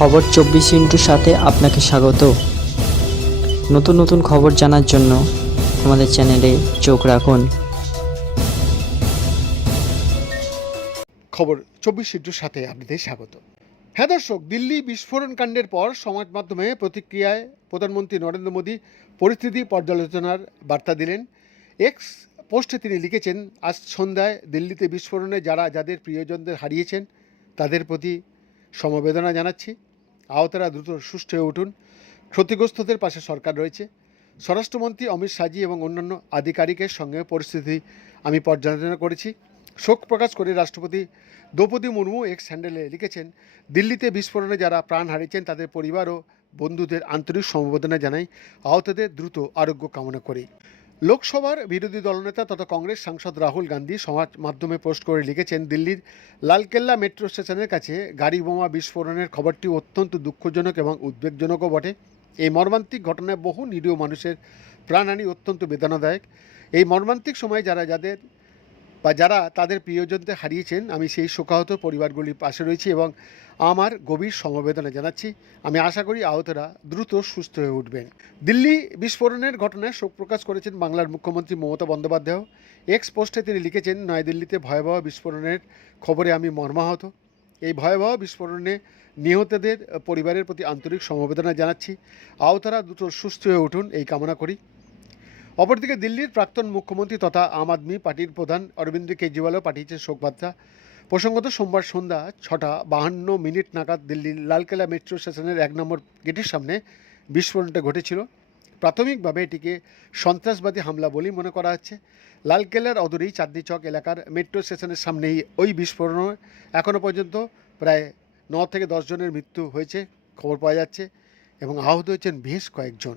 খবর চব্বিশ ইন্টুর সাথে আপনাকে স্বাগত। নতুন নতুন খবর জানার জন্য আমাদের চ্যানেলে চোখ রাখুন। খবর চব্বিশ ইন্টুর সাথে আপনাদের স্বাগত। হ্যাঁ দর্শক, দিল্লি বিস্ফোরণ কাণ্ডের পর সমাজ মাধ্যমে প্রতিক্রিয়ায় প্রধানমন্ত্রী নরেন্দ্র মোদী পরিস্থিতি পর্যালোচনার বার্তা দিলেন। এক্স পোস্টে তিনি লিখেছেন, আজ সন্ধ্যায় দিল্লিতে বিস্ফোরণে যারা, যাদের প্রিয়জনদের হারিয়েছেন, তাদের প্রতি সমবেদনা জানাচ্ছি। আহতরা দ্রুত সুস্থ হয়ে উঠুন। ক্ষতিগ্রস্তদের পাশে সরকার রয়েছে। স্বরাষ্ট্রমন্ত্রী অমিত শাহজি এবং অন্যান্য আধিকারিকের সঙ্গে পরিস্থিতি আমি পর্যালোচনা করেছি। শোক প্রকাশ করে রাষ্ট্রপতি দ্রৌপদী মুর্মু এক্স স্যান্ডেলে লিখেছেন, দিল্লিতে বিস্ফোরণে যারা প্রাণ হারিয়েছেন, তাদের পরিবার ও বন্ধুদের আন্তরিক সমবেদনা জানাই। আহতদের দ্রুত আরোগ্য কামনা করি। লোকসভার বিরোধী দলনেতা তথা কংগ্রেস সাংসদ রাহুল গান্ধী সমাজ মাধ্যমে পোস্ট করে লিখেছেন, দিল্লির লালকেল্লা মেট্রো স্টেশনের কাছে গাড়ি বোমা বিস্ফোরণের খবরটি অত্যন্ত দুঃখজনক এবং উদ্বেগজনকও বটে। এই মর্মান্তিক ঘটনায় বহু নিরীহ মানুষের প্রাণহানি অত্যন্ত বেদনাদায়ক। এই মর্মান্তিক সময়ে যারা যাদের বা যারা তাদের প্রিয়জনদের হারিয়েছেন, আমি সেই শোকাহত পরিবারগুলির পাশে রয়েছি এবং আমার গভীর সমবেদনা জানাচ্ছি। আমি আশা করি আহতরা দ্রুত সুস্থ হয়ে উঠবেন। দিল্লি বিস্ফোরণের ঘটনায় শোক প্রকাশ করেছেন বাংলার মুখ্যমন্ত্রী মমতা বন্দ্যোপাধ্যায় এক্স পোস্টে তিনি লিখেছেন, নয়াদিল্লিতে ভয়াবহ বিস্ফোরণের খবরে আমি মর্মাহত। এই ভয়াবহ বিস্ফোরণে নিহতদের পরিবারের প্রতি আন্তরিক সমবেদনা জানাচ্ছি। আহতরা দ্রুত সুস্থ হয়ে উঠুন, এই কামনা করি। অপরদিকে দিল্লির প্রাক্তন মুখ্যমন্ত্রী তথা আম আদমি পার্টির প্রধান অরবিন্দ কেজরিওয়ালও পাঠিয়েছেন শোকবার্তা। প্রসঙ্গত, সোমবার সন্ধ্যা ছটা বাহান্ন মিনিট নাগাদ দিল্লির লালকেলা মেট্রো স্টেশনের এক নম্বর গেটের সামনে বিস্ফোরণটা ঘটেছিল। প্রাথমিকভাবে এটিকে সন্ত্রাসবাদী হামলা বলেই মনে করা হচ্ছে। লালকেল্লার অদূরেই চাঁদনি চক এলাকার মেট্রো স্টেশনের সামনেই ওই বিস্ফোরণে এখনও পর্যন্ত প্রায় ন থেকে দশ জনের মৃত্যু হয়েছে, খবর পাওয়া যাচ্ছে এবং আহত হয়েছেন বেশ কয়েকজন।